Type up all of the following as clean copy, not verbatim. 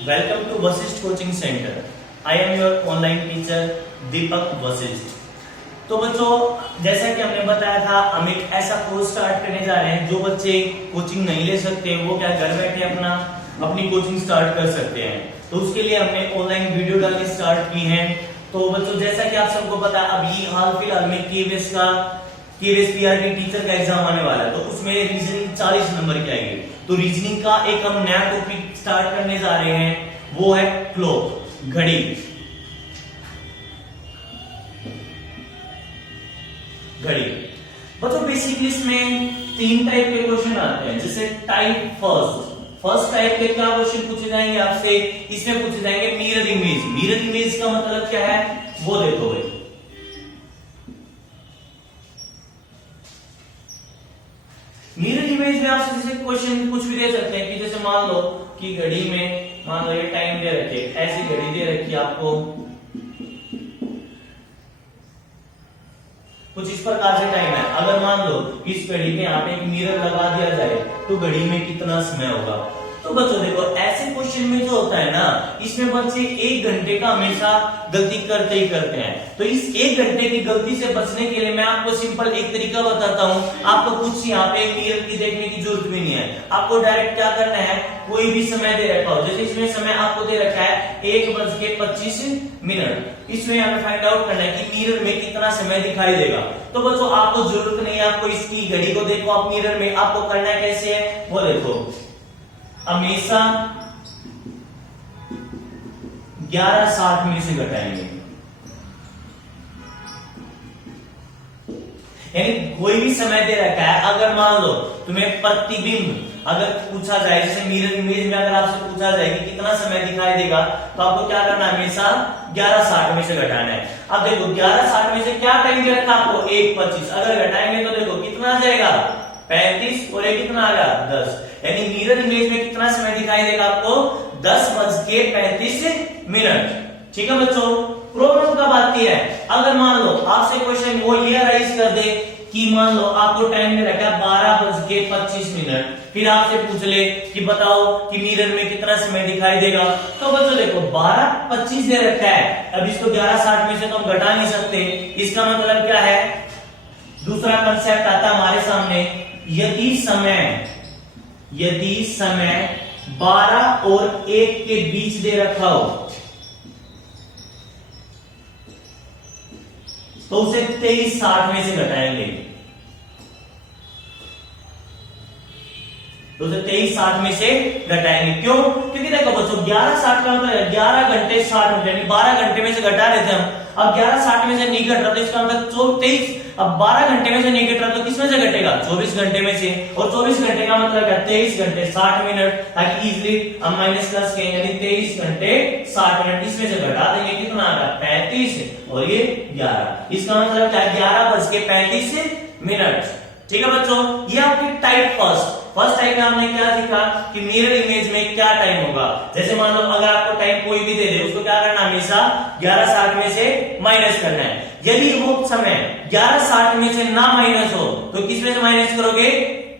Welcome to Vasisht Coaching Center. I am your online teacher दीपक वशिष्ठ। तो बच्चों, जैसा कि हमने बताया था, हम एक ऐसा कोर्स स्टार्ट करने जा रहे हैं जो बच्चे कोचिंग नहीं ले सकते वो क्या घर बैठे अपनी कोचिंग स्टार्ट कर सकते हैं। तो उसके लिए हमने ऑनलाइन वीडियो डालनी स्टार्ट की है। तो बच्चों, जैसा कि आप सबको पता है, अभी हाल फिलहाल में केवीएस पीआरटी टीचर का एग्जाम आने वाला है। तो उसमें रीजनिंग 40 नंबर की आएगी। तो रीजनिंग का एक हम नया टॉपिक स्टार्ट करने जा रहे हैं, वो है क्लॉक, घड़ी। बच्चों, बेसिकली इसमें 3 टाइप के क्वेश्चन आते हैं। जैसे टाइप फर्स्ट टाइप के क्या क्वेश्चन पूछे जाएंगे आपसे, इसमें पूछे जाएंगे मिरर इमेज। मिरर इमेज का मतलब क्या है वो देखो भाई। मिरर इमेज में आपसे जैसे क्वेश्चन कुछ भी दे सकते हैं कि जैसे मान लो कि घड़ी में मान लो ये टाइम दे रखे, ऐसी घड़ी दे रखी आपको, कुछ इस प्रकार से टाइम है। अगर मान लो इस घड़ी में यहाँ पे एक मिरर लगा दिया जाए तो घड़ी में कितना समय होगा। तो बच्चों देखो, ऐसे क्वेश्चन में जो होता है ना, इसमें बच्चे 1 घंटे का हमेशा गलती करते ही करते हैं। तो इस 1 घंटे की गलती से बचने के लिए मैं आपको सिंपल एक तरीका बताता हूँ। आपको कुछ यहाँ पे मिरर की देखने की जरूरत भी नहीं है। आपको डायरेक्ट क्या करना है, कोई भी समय दे रखा हो, जैसे इसमें समय आपको दे रखा है 1:25। इसमें यहाँ पे फाइंड आउट करना है कि मिरर में कितना समय दिखाई देगा। तो बच्चों, आपको जरूरत नहीं है आपको इसकी घड़ी को देखो आप मिरर में, आपको करना कैसे है वो देखो। हमेशा 11:60 में से घटाएंगे, यानी कोई भी समय दे रखा है। अगर मान लो तुम्हें प्रतिबिंब अगर पूछा जाए, जैसे मिरर इमेज में अगर आपसे पूछा जाए कि कितना समय दिखाई देगा, तो आपको क्या करना है, हमेशा 11:60 में से घटाना है। अब देखो 11:60 में से क्या टाइम दे रखा आपको, 1:25। अगर घटाएंगे तो देखो कितना आ जाएगा, 35, और ये कितना आ गया, 10। यानी मिरर इमेज में कितना समय दिखाई देगा आपको, 10:35। ठीक है बच्चों। प्रॉब्लम कब आती है, अगर मान लो आपसे क्वेश्चन वो ये राइज कर दे कि मान लो आपको टाइम दे रखा है 12:25, फिर आपसे पूछ ले कि बताओ कि मिरर में कितना समय दिखाई देगा। तो बच्चों देखो 12:25 दे रखा है, अब इसको 11:60 में से तो हम घटा नहीं सकते। इसका मतलब क्या है, दूसरा कंसेप्ट आता है हमारे सामने, यदि समय 12 और 1 के बीच दे रखा हो तो उसे 23:60 में से घटाएंगे। तो उसे 23:60 में से घटाएंगे। क्यों? क्योंकि देखो बच्चों 11:60 का मतलब 11 घंटे 60 मिनट, यानी 12 घंटे में से घटा रहे थे हम। अब 11:60 में से नहीं घट रहा तो इसका मतलब 23। अब 12 घंटे में से नहीं घट रहा तो किसमें से घटेगा, 24 घंटे में से। और 24 घंटे का मतलब क्या, 23 घंटे 60 मिनट, ताकि इजिली हम माइनस प्लस के, यानी 23 घंटे 60 मिनट इसमें से घटा देंगे, कितना आ गया 35 और ये 11। इसका मतलब क्या, 11:35। ठीक है बच्चों, ये आपकी टाइप फर्स्ट टाइप में हमने क्या सीखा कि मिरर इमेज में क्या टाइम होगा। जैसे मान लो अगर आपको टाइम कोई भी दे दे, उसको क्या करना, हमेशा 11:60 में से माइनस करना है। यदि वो समय 11:60 में से ना माइनस हो तो किस में से माइनस करोगे,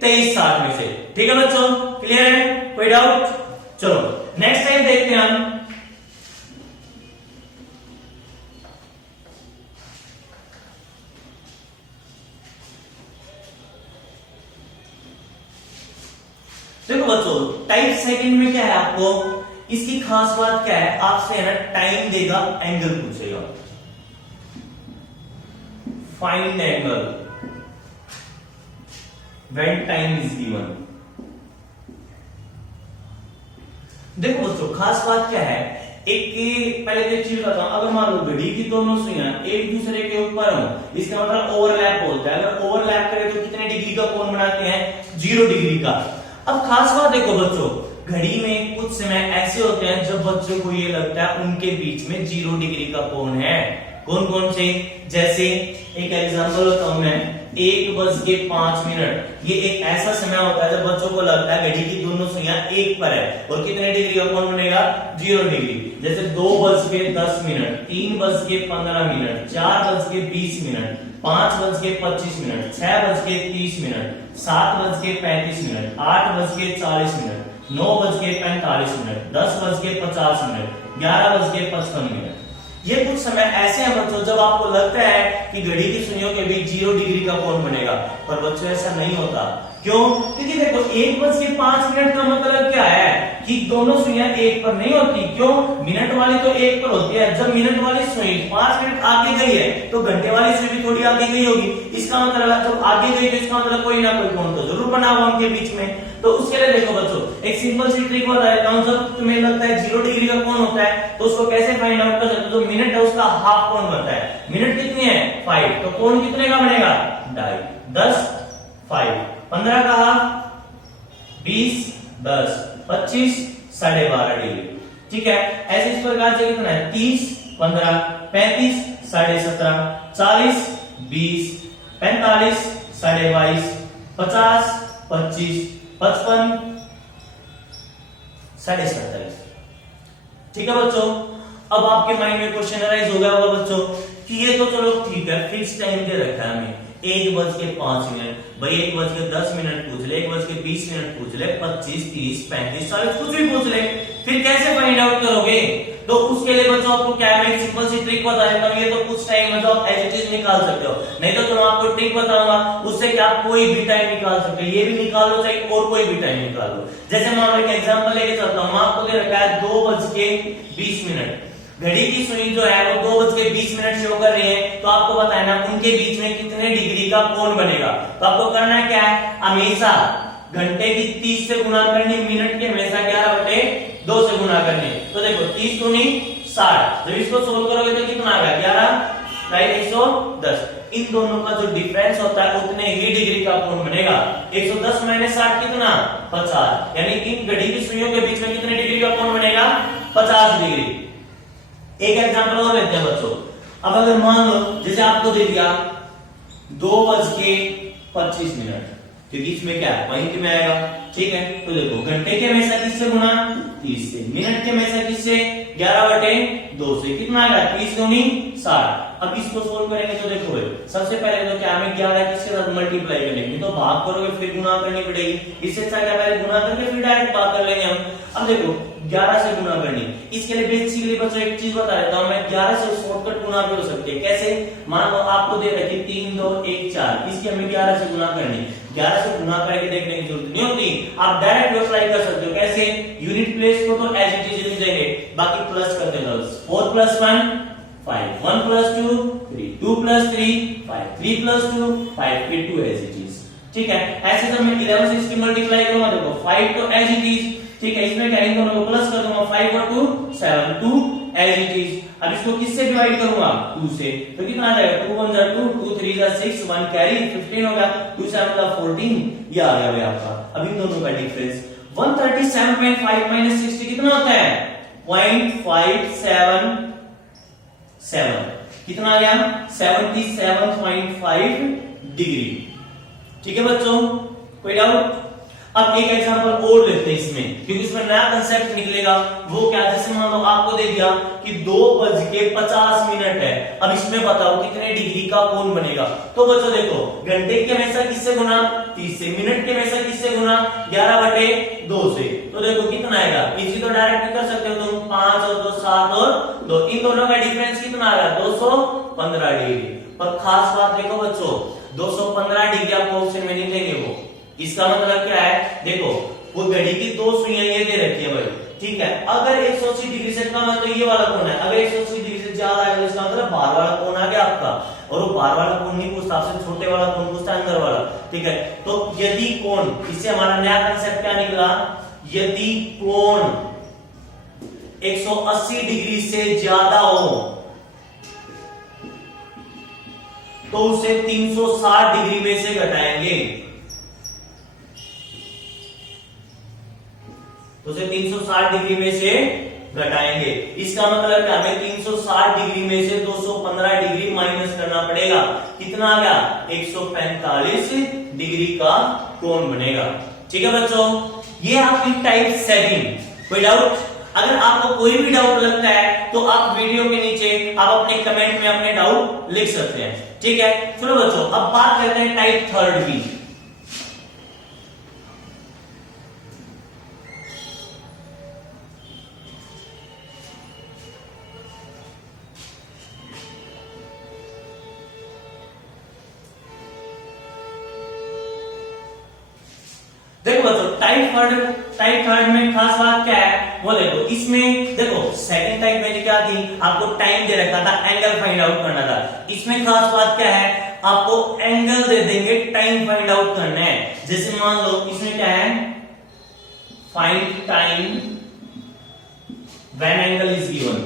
23:60 में से। ठीक है बच्चों, क्लियर है, कोई डाउट? चलो नेक्स्ट टाइम देखते हैं हम। देखो बच्चों, टाइप सेकंड में क्या है, आपको इसकी खास बात क्या है, आपसे है ना टाइम देगा, एंगल पूछेगा, find angle when time is given. देखो बच्चों, खास बात क्या है, एक पहले एक चीज बताऊं, अगर मान लो घड़ी की दोनों सुइयां एक दूसरे के ऊपर हो, इसका मतलब ओवरलैप बोलता है। अगर ओवरलैप करे तो कितने डिग्री का कोण बनाते हैं, 0 डिग्री का। अब खास बात देखो बच्चों, घड़ी में कुछ समय ऐसे होते हैं जब बच्चों को ये लगता है उनके बीच में 0 डिग्री का कोण है। कौन कौन से, जैसे एक एग्जांपल बताऊं मैं, 1:05। ये एक ऐसा समय होता है जब बच्चों को लगता है घड़ी की दोनों सुइयां एक पर है और कितने डिग्री का कोण बनेगा, 0 डिग्री। जैसे 2:10, 3:15, 4:20, 5:25, 6:30, 7:35, 8:40, 9:45, 10:50, 11:55। ये कुछ समय ऐसे हैं बच्चों जब आपको लगता है कि घड़ी की सुइयों के बीच 0 डिग्री का कोण बनेगा, पर बच्चों ऐसा नहीं होता। क्यों? क्योंकि देखो 1:05 का मतलब क्या है कि दोनों सुइयां एक पर नहीं होती। क्यों? मिनट वाली तो एक पर होती है। जब मिनट वाली सुई 5 मिनट आगे गई है तो घंटे वाली सुई भी थोड़ी आगे गई होगी। इसका मतलब है जब आगे गई तो इसका मतलब कोई ना कोई कोण तो जरूर बना हुआ उनके बीच में। तो उसके लिए देखो बच्चों एक सिंपल सी ट्रिक बता देता हूं। जब तुम्हें लगता है 0 डिग्री का कोण होता है तो उसको कैसे फाइंड आउट कर सकते हो? जो मिनट है उसका हाफ कोण बनता है। मिनट कितनी है? 5, तो कोण कितने का बनेगा? 2.5, 10, 5, 15 का हाफ 20, 10, 25, 12.5 डिग्री। ठीक है, ऐसे इस प्रकार से कितना है? 30, 15, 35, 17.5, 40, 20, 45, 22.5, 50, 25, 55, 27.5। ठीक है बच्चों, अब आपके माइंड में क्वेश्चन अराइज हो गया होगा बच्चों कि ये तो चलो ठीक है, फिक्स टाइम दे रखा है हमें 1:05। भाई 1:10 पूछ ले, 1:20 पूछ ले, 25, 30, 35, 40 कुछ भी पूछ ले, फिर कैसे फाइंड आउट करोगे? तो उसके लिए बच्चों आपको क्या है, मैं एक सिंपल सी ट्रिक बता देता हूं। ये तो कुछ टाइम में आप एज इट इज निकाल सकते हो, नहीं तो मैं आपको ट्रिक बताऊंगा उससे क्या आप कोई भी टाइम निकाल सकते हो। ये भी निकाल लो चाहे और कोई भी टाइम निकाल लो। जैसे मैं एक एग्जांपल लेके चलता हूं। आपको दे रखा है 2:20। घड़ी की सुई जो है वो 2:20 शो कर रही है, तो आपको बताना उनके बीच में कितने डिग्री का कोण बनेगा। तो आपको करना क्या है, हमेशा घंटे की 30 से गुणा करनी, मिनट के हमेशा 11/2 से गुणा करनी। तो देखो 30 दूनी 60, जब इसको सोल्व करोगे तो कितना आ गया? 11 राइट 110। इन दोनों का जो डिफरेंस होता है उतने ही डिग्री का कोण बनेगा। 110 - 60 कितना? 50। यानी इन घड़ी की सुइयों के बीच में कितने डिग्री का कोण बनेगा? 50 डिग्री। एक एग्जांपल और लेते हैं बच्चों। अब अगर मान लो जैसे आपको दे दिया 2:25, क्योंकि इसमें क्या है, पॉइंट में आएगा। ठीक है, तो देखो घंटे के हमेशा किससे गुना? 30 से। मिनट के हमेशा किससे? 11/2 से। कितना आएगा? 30 दूनी 60। अब इसको सोल्व करेंगे तो देखो सबसे पहले तो क्या हमें 11 किसके साथ मल्टीप्लाई करेंगे, तो भाग करोगे फिर गुना करनी पड़ेगी। इससे अच्छा क्या पहले गुना करके फिर डायरेक्ट भाग कर लेंगे हम। अब देखो 11 से गुना करनी, इसके लिए बेसिकली बच्चों एक चीज बता देता हूं मैं। 11 से शॉर्टकट गुना भी हो सकती है। कैसे? मान लो आपको दे रखी 3, 2, 1, 4, इसकी हमें 11 से गुना करनी। 11 से गुना करके देखने की जरूरत नहीं होती, आप डायरेक्ट अप्लाई कर सकते हो। कैसे? यूनिट प्लेस को तो एज इट इज लिख देंगे, बाकी प्लस कर देंगे। 4 + 1 5, 1 + 2 3, 2 + 3 5, 3 + 2 5, फिर 2 एज इट इज। ठीक है, ऐसे जब मैं 11 से इसकी मल्टीप्लाई करूंगा, देखो 5 तो एज इट इज। ठीक है, इसमें क्या दोनों को प्लस कर दूंगा, 5 और 2 7, 2 एज इट इज। अब इसको किससे डिवाइड करूंगा? 2 से। तो कितना आ जाएगा? 2 × 1 2, 2 × 3 = 6, 1 कैरी 15 हो गया, 2 7 = 14। ये आ गया भाई आपका। अब इन दोनों का डिफरेंस 137.5 - 60 कितना होता है? 0.577। कितना आ गया? 77.5 डिग्री। ठीक है बच्चों, कोई डाउट? अब एक एग्जांपल और लेते हैं इसमें, क्योंकि इसमें नया कंसेप्ट निकलेगा। वो क्या? जैसे मान लो आपको दे दिया कि 2:50 है। अब इसमें बताओ कितने डिग्री का कोण बनेगा। तो बच्चों देखो घंटे के हमेशा किससे गुना? 30 से। मिनट के हमेशा किससे गुना? 11/2 से। तो देखो कितना आएगा? इसी तो डायरेक्ट भी कर सकते हो तुम। 5 और 2 7 और 2, इन दोनों का डिफरेंस कितना आ रहा है? 215 डिग्री। पर खास बात देखो बच्चों, 215 डिग्री आपको ऑप्शन में नहीं देंगे वो। इसका मतलब क्या है? देखो वो घड़ी की 2 सुइयां ये दे रखी है भाई। ठीक है, अगर 180 डिग्री से कम है तो ये वाला कोण है, अगर 180 डिग्री से ज्यादा है तो इसका मतलब बाहर वाला कोण आ गया आपका। और वो बाहर वाला कोण नहीं पूछता आपसे, छोटे वाला कोण पूछता है, अंदर वाला। ठीक है, तो यदि कोण, इससे हमारा नया कंसेप्ट क्या निकला? यदि कोण 180 डिग्री से ज्यादा हो तो उसे 360 डिग्री में से घटाएंगे। तो उसे 360 डिग्री में से घटाएंगे। इसका मतलब क्या? हमें 360 डिग्री में से 215 डिग्री माइनस करना पड़ेगा। कितना आ गया? 145 डिग्री का कोण बनेगा। ठीक है बच्चों, ये आपकी टाइप 7। कोई डाउट? अगर आपको कोई भी डाउट लगता है तो आप वीडियो के नीचे आप अपने कमेंट में अपने डाउट लिख सकते हैं। ठीक है, चलो बच्चों अब बात करते हैं टाइप 3 की। देखो बच्चों टाइप थर्ड में खास बात क्या है वो देखो, इसमें देखो सेकंड टाइप में क्या थी, आपको टाइम दे रखा था, एंगल फाइंड आउट करना था। इसमें खास बात क्या है, आपको एंगल दे देंगे, टाइम फाइंड आउट करना है। जैसे मान लो इसमें क्या है, find time when angle is given.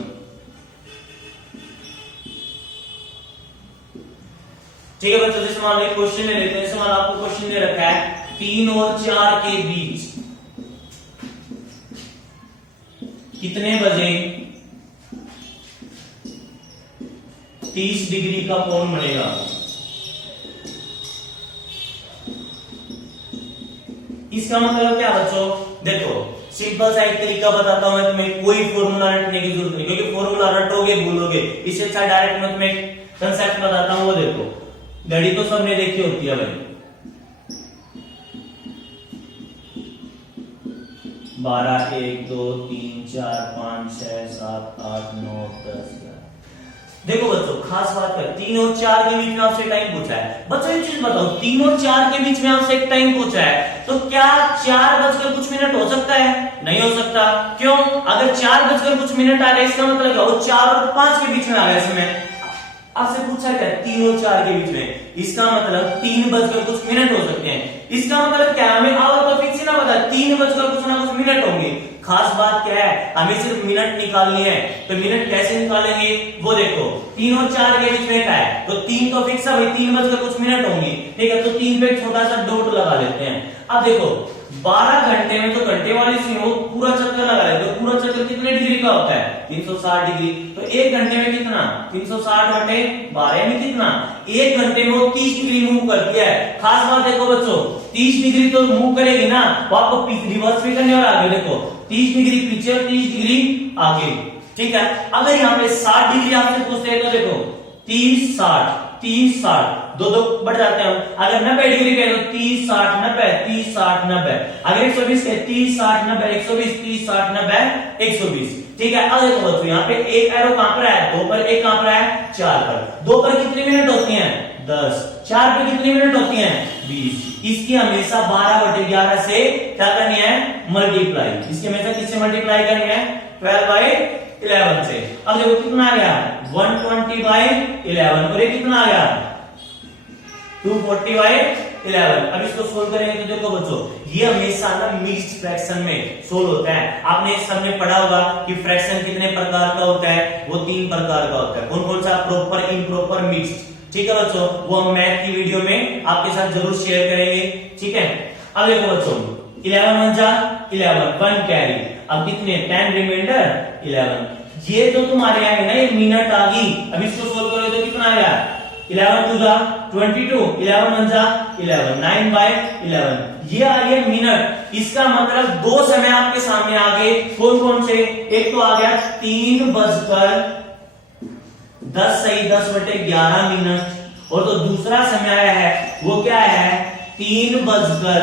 ठीक है बच्चों, जैसे मान लो क्वेश्चन ले लेते हैं, जैसे मान लो आपको क्वेश्चन दे रखा है 3 और 4 के बीच कितने बजे 30 डिग्री का कोण बनेगा। इसका मतलब क्या बच्चों, देखो सिंपल सा एक तरीका बताता हूं मैं तुम्हें, कोई फॉर्मूला रटने की जरूरत नहीं, क्योंकि फॉर्मूला रटोगे भूलोगे। इससे अच्छा डायरेक्ट मैं तुम्हें कंसेप्ट बताता हूं। वो देखो, घड़ी तो सबने देखी होती है भाई, 12 1 2 3 4 5 6 7 8 9 10 11। देखो बच्चों खास बात है, 3 और 4 के बीच में आपसे टाइम पूछा है। बच्चों एक चीज बताओ, 3 और 4 के बीच में आपसे एक टाइम पूछा है, तो क्या 4 बजकर कुछ मिनट हो सकता है? नहीं हो सकता। क्यों? अगर 4 बजकर कुछ मिनट आ गया, इसका मतलब क्या, वो 4 और 5 के बीच में आ गया समय। आपसे पूछा क्या, 3 और 4 के बीच में, इसका मतलब 3 बजकर कुछ मिनट हो सकते हैं। इसका मतलब क्या, हमें आवर तो फिक्स ही ना पता, 3 बजकर कुछ ना कुछ मिनट होंगे। खास बात क्या है, हमें सिर्फ मिनट निकालनी है। तो मिनट कैसे निकालेंगे, वो देखो 3 और 4 के बीच में क्या है, तो 3 तो फिक्स है भाई, 3 बजकर कुछ मिनट होंगे। ठीक है, तो 3 पे एक छोटा सा डॉट लगा लेते हैं। अब देखो 12 घंटे में तो घंटे वाली सी वो पूरा चक्कर लगा लेते हैं। पूरा चक्कर कितने डिग्री का होता है, 360 डिग्री। तो 1 घंटे में कितना, 360 घंटे 12 में कितना, 1 घंटे में वो 30 डिग्री मूव करती है। खास बात देखो बच्चों, 30 डिग्री तो मूव करेगी ना, वो आपको रिवर्स भी करने और आगे देखो 30 डिग्री पीछे और 30 डिग्री आगे। ठीक है, अगर यहाँ पे 60 डिग्री आपसे पूछते हैं तो देखो 30 60 30 60 दो दो बढ़ जाते हैं। अगर 90 डिग्री कहे तो 30 60 90 30 60 90। अगर 120 कहे 30 60 90 120 30 60 90 120। ठीक है, अब देखो बच्चों यहाँ पे एक एरो कहां पर है, 2 पर, एक कहां पर है 4 पर। 2 पर कितनी मिनट होती हैं 10, 4 पर कितनी मिनट होती हैं 20। इसकी हमेशा 12/11 से क्या करनी है, मल्टीप्लाई। इसकी हमेशा किससे मल्टीप्लाई करनी है, 12/11 से। अब देखो कितना आ गया 120/11, और ये कितना आ गया 240/11। अब इसको सोल्व करेंगे तो देखो बच्चों, ये हमेशा ना मिक्स्ड फ्रैक्शन में सोल्व होता है। आपने इस सब में पढ़ा होगा कि फ्रैक्शन कितने प्रकार का होता है, वो 3 प्रकार का होता है। कौन कौन सा, प्रॉपर, इम्प्रॉपर, मिक्स्ड। ठीक है बच्चों, वो हम मैथ की वीडियो में आपके साथ जरूर शेयर करेंगे। ठीक है, अब देखो बच्चों 11 1 जा 11, 1 कैरी। अब कितने 10 रिमाइंडर 11। ये तो तुम्हारे आएंगे ना, ये मिनट आ गई। अब इसको सोल्व करो तो कितना आएगा 11 2 जा 22, 11 1 जा 11, 9/11। ये आ गया मिनट। इसका मतलब 2 समय आपके सामने आ गए। कौन कौन से, एक तो आ गया 3 बजकर 10 सही 10/11 मिनट, और तो दूसरा समय आया है वो क्या है 3 बजकर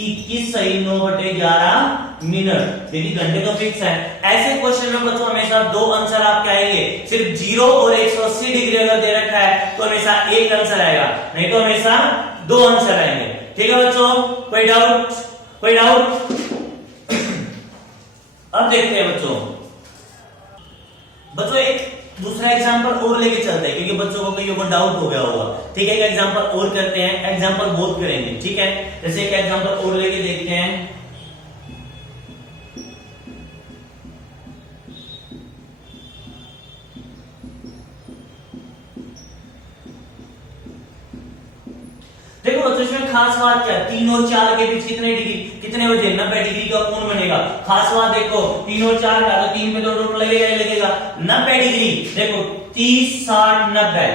21 सही 9/11 मिनट। देखिए घंटे तो फिक्स है। ऐसे क्वेश्चन में बच्चों हमेशा 2 आंसर आपके आएंगे। सिर्फ 0 और 180 डिग्री अगर दे रखा है तो हमेशा एक आंसर आएगा, नहीं तो हमेशा 2 आंसर आएंगे। ठीक है बच्चों, कोई डाउट, कोई डाउट? अब देखते हैं बच्चों एक दूसरा एग्जांपल और लेके चलते हैं, क्योंकि बच्चों को कईयों को डाउट हो गया होगा। ठीक है, एक एग्जांपल और करते हैं, एग्जांपल बहुत करेंगे। ठीक है, जैसे एक एग्जांपल और लेके देखते हैं। देखो बच्चों इसमें खास बात क्या है, 3 और 4 के बीच कितने डिग्री, कितने बजे 90 डिग्री का कोण बनेगा। खास बात देखो 3 और 4 का, तो 3 पे तो डॉट लगेगा ही लगेगा। 90 डिग्री देखो 30 60 90,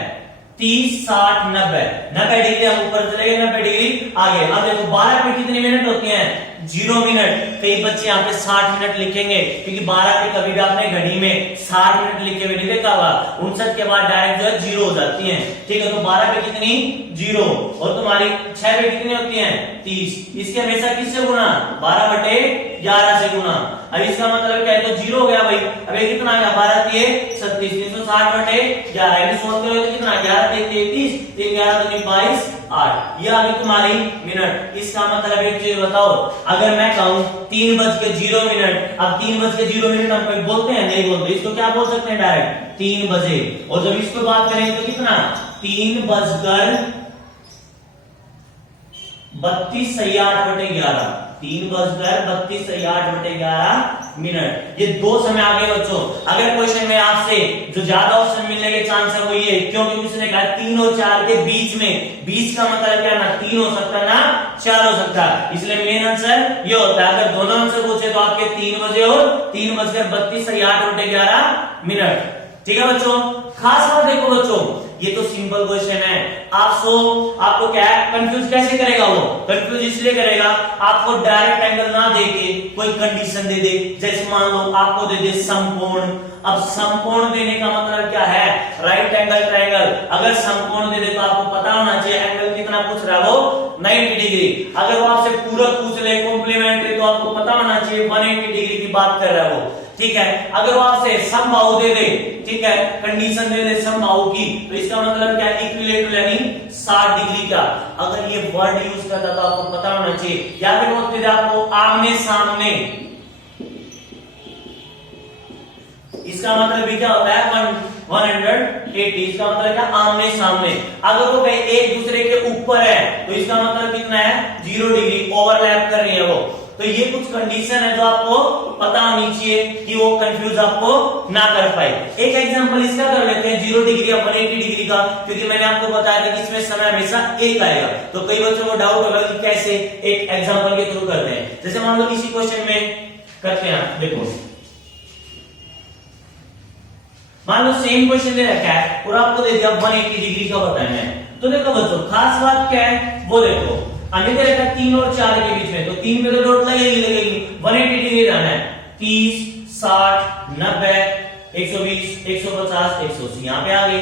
30 60 90, 90 डिग्री हम ऊपर चले गए, 90 डिग्री आगे। अब देखो 12 पे कितनी मिनट होती हैं 0 मिनट। कई बच्चे यहाँ पे 60 मिनट लिखेंगे, क्योंकि 12 पे कभी भी आपने घड़ी में 60 मिनट लिखे हुए नहीं देखा होगा। 59 के बाद डायरेक्ट जो है 0 हो जाती हैं। ठीक है, तो 12 पे कितनी 0, और तुम्हारी 6 पे कितनी होती हैं 30। इसके हमेशा किससे गुना 12/11 से गुना। अब इसका मतलब क्या है, तो 0 हो गया भाई। अब ये कितना आ गया 12 3 36, 360/11। सोल्व करोगे तो कितना 11 3 33, 3 11 22 8, ये आ गई तुम्हारी मिनट। इसका मतलब एक चीज बताओ, अगर मैं कहूं 3:0, अब 3:0 हम कोई बोलते हैं? नहीं बोलते। इसको क्या बोल सकते हैं? डायरेक्ट 3 बजे। और जब इसको बात करेंगे तो कितना? 3:32 8/11, 3:32 8/11 मिनट। ये दो समय आ गए बच्चों। अगर क्वेश्चन में आपसे जो ज्यादा ऑप्शन मिलने के चांस है वो ये, क्योंकि उसने कहा 3 और 4 के बीच में, बीच का मतलब क्या? ना 3 हो सकता है ना 4 हो सकता है, इसलिए मेन आंसर ये होता है। अगर दोनों आंसर पूछे तो आपके 3 बजे और 3:32 8/11 मिनट। ठीक है बच्चों। खास बात देखो बच्चों, ये तो सिंपल क्वेश्चन है। आपको क्या है, कंफ्यूज कैसे करेगा? वो कंफ्यूज इसलिए करेगा, आपको डायरेक्ट एंगल ना देके कोई कंडीशन दे दे। जैसे मान लो आपको दे दे समकोण। अब समकोण देने का मतलब क्या है? Right angle triangle. अगर समकोण दे दे तो आपको पता होना चाहिए एंगल कितना पूछ रहा है वो, 90 डिग्री। अगर वो आपसे पूरक पूछ ले, कॉम्प्लीमेंट्री, तो आपको पता होना चाहिए 180 डिग्री की बात कर रहा है वो। ठीक है। अगर वो आपसे समबाहु दे दे, ठीक है, कंडीशन दे दे समबाहु की, तो इसका मतलब क्या? इक्विलेटरल यानी 60 डिग्री का। अगर ये वर्ड यूज करता तो आपको पता होना चाहिए। या फिर वो दे दे आपको आमने सामने, इसका मतलब भी क्या होता है? 180। इसका मतलब क्या? आमने सामने। अगर वो कहीं एक दूसरे के ऊपर है तो इसका मतलब कितना है? 0 डिग्री, ओवरलैप कर रही है वो। तो ये कुछ कंडीशन है जो आपको पता होनी चाहिए कि वो कंफ्यूज आपको ना कर पाए। एक एग्जांपल इसका कर लेते हैं 0 डिग्री या 180 डिग्री का, क्योंकि मैंने आपको बताया था कि इसमें समय हमेशा एक आएगा। तो कई बच्चों को डाउट होगा कि कैसे, एक एग्जांपल के थ्रू करते हैं। जैसे मान लो इसी क्वेश्चन में करते हैं, देखो मान लो सेम क्वेश्चन दे रखा है और आपको दे दिया 180 डिग्री का बताना है। तो देखो बच्चों, खास बात क्या है वो देखो, हमें दे रखा है 3 और 4 के बीच में, तो 3 पे तो डॉट लगेगी। 180 डिग्री जाना है, 30 60 90 120 150 180, यहाँ पे आ गए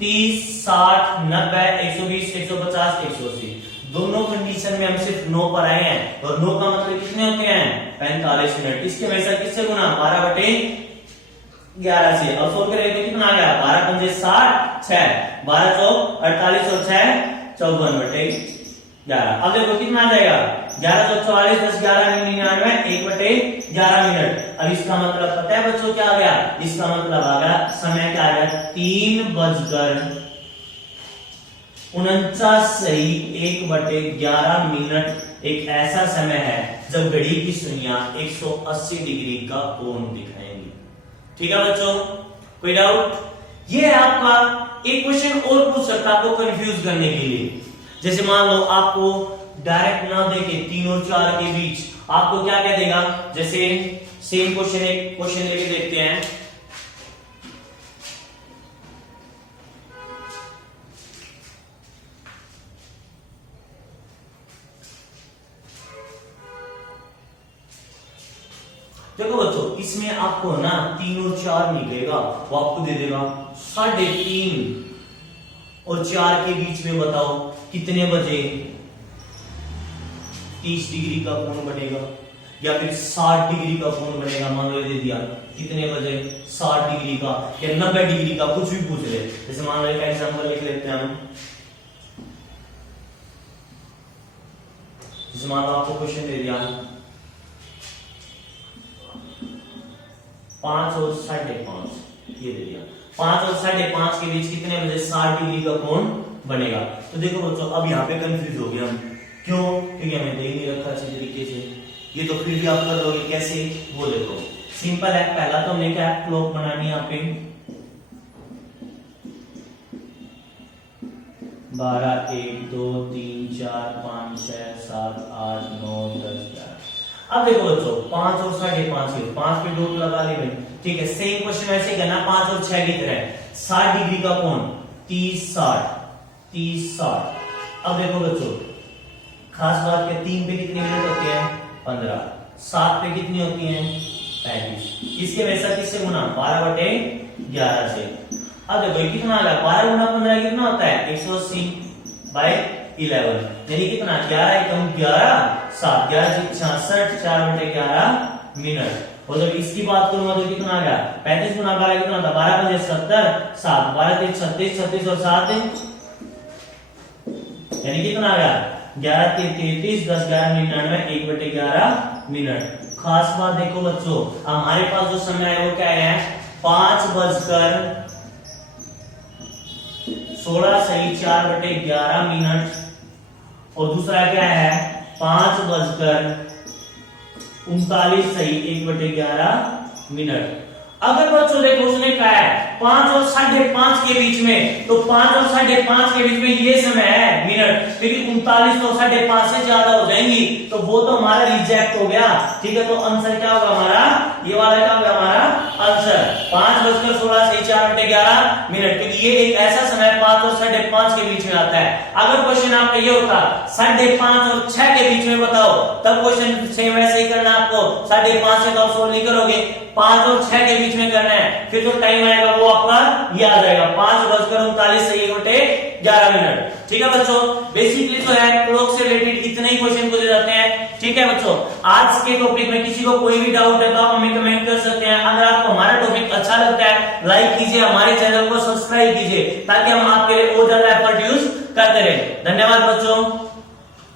30 60 90 120 150 180। दोनों कंडीशन में हम सिर्फ 9 पर आए हैं, और 9 का मतलब कितने होते हैं? 45 मिनट। इसके हमेशा किससे गुना? 12/11 से। अब सोच करें तो कितना आ गया? 12 पंजे 60 6 12 चौक 48 और 6 54/11। अब देखो कितना आ जाएगा? 11 चौक 44 10 11 99 1/11 मिनट। अब इसका मतलब पता है बच्चों क्या आ गया? इसका मतलब आ गया समय क्या आ गया? 3:49 सही 1/11 मिनट एक ऐसा समय है जब घड़ी की सुइयां 180 डिग्री का कोण दिखाएंगी। ठीक है बच्चों, कोई डाउट? ये है आपका एक क्वेश्चन और पूछ सकता है आपको कंफ्यूज करने के लिए। जैसे मान लो आपको डायरेक्ट ना देके 3 और 4 के बीच आपको क्या कह देगा? जैसे सेम क्वेश्चन, एक क्वेश्चन लेके देखते हैं। देखो बच्चों, इसमें आपको ना 3 और 4 निकलेगा, वो आपको दे देगा 3.5 और 4 के बीच में बताओ कितने बजे 30 डिग्री का कोण बनेगा, या फिर 60 डिग्री का कोण बनेगा। मान लो दे दिया कितने बजे 60 डिग्री का या 90 डिग्री का, कुछ भी पूछ ले। जैसे मान लो एक एग्जांपल लिख लेते हैं हम। जैसे मान लो आपको क्वेश्चन दे दिया 5 और 5.5, ये दे दिया 5 और 5.5 के बीच कितने बजे 60 डिग्री का कोण बनेगा। तो देखो बच्चों, अब यहाँ पे कंफ्यूज हो गया हम, क्यों? क्योंकि हमें दे नहीं रखा अच्छी तरीके से। ये तो फिर भी आप कर लोगे कैसे, वो देखो सिंपल है। पहला तो हमने क्या क्लॉक बनानी यहाँ पे 12 1 2 3 4 5 6 7 8 9 10 11। अब देखो बच्चों 5 और 5.5 के 5 पे डॉट लगा ले भाई। ठीक है, सेम क्वेश्चन ऐसे करना 5 और 6 की तरह 60 डिग्री का कोण 30 60। अब देखो बच्चों, खास बात है 3 पे कितनी मिनट होती है? 15। 7 पे कितनी होती है? 35। इसके वैसा किससे गुना? 12/11 से। अब देखो ये कितना आ गया? 12 गुना 15 कितना होता है? 180/11, यानी कितना? 11 एकम 11 7 11 66 4/11 मिनट। और जब इसकी बात करूंगा तो कितना आ गया? 35 गुना 12 कितना होता है? 12 5 70 7 12 3 36 36 और 7 यानी कितना आ गया 11 3 33 10 11 99 1/11 मिनट। खास बात देखो बच्चों, हमारे पास जो समय है वो क्या है 5:16 मिनट और दूसरा क्या है 5:39 मिनट। अगर बच्चों देखो उसने कहा है 5 और 5:30 के बीच में, तो 5 और 5:30 के बीच में ये समय है मिनट, लेकिन 39 तो 5:30 से ज्यादा हो जाएंगी, तो वो तो हमारा रिजेक्ट हो गया। ठीक है, तो आंसर क्या होगा हमारा, ये वाला क्या होगा हमारा आंसर 5:16 मिनट, क्योंकि ये एक ऐसा समय 5 और 5:30 के बीच में आता है। अगर क्वेश्चन आपका ये होता 5:30 और 6 के बीच में बताओ, तब क्वेश्चन सेम वैसे ही करना आपको, 5:30 से तो आप सोल्व नहीं करोगे, 5 और 6 के बीच में करना है, फिर जो टाइम आएगा वो आपका ये आ जाएगा 5:39 से 1/11 मिनट। ठीक है बच्चों, बेसिकली जो है क्लॉक से रिलेटेड इतने ही क्वेश्चन पूछे जाते हैं। ठीक है बच्चों, आज के टॉपिक में किसी को कोई भी डाउट है तो आप हमें कमेंट कर सकते हैं। अगर आपको हमारा टॉपिक अच्छा लगता है लाइक कीजिए, हमारे चैनल को सब्सक्राइब कीजिए, ताकि हम आपके लिए और ज्यादा एफर्ट यूज करते रहे। धन्यवाद बच्चों।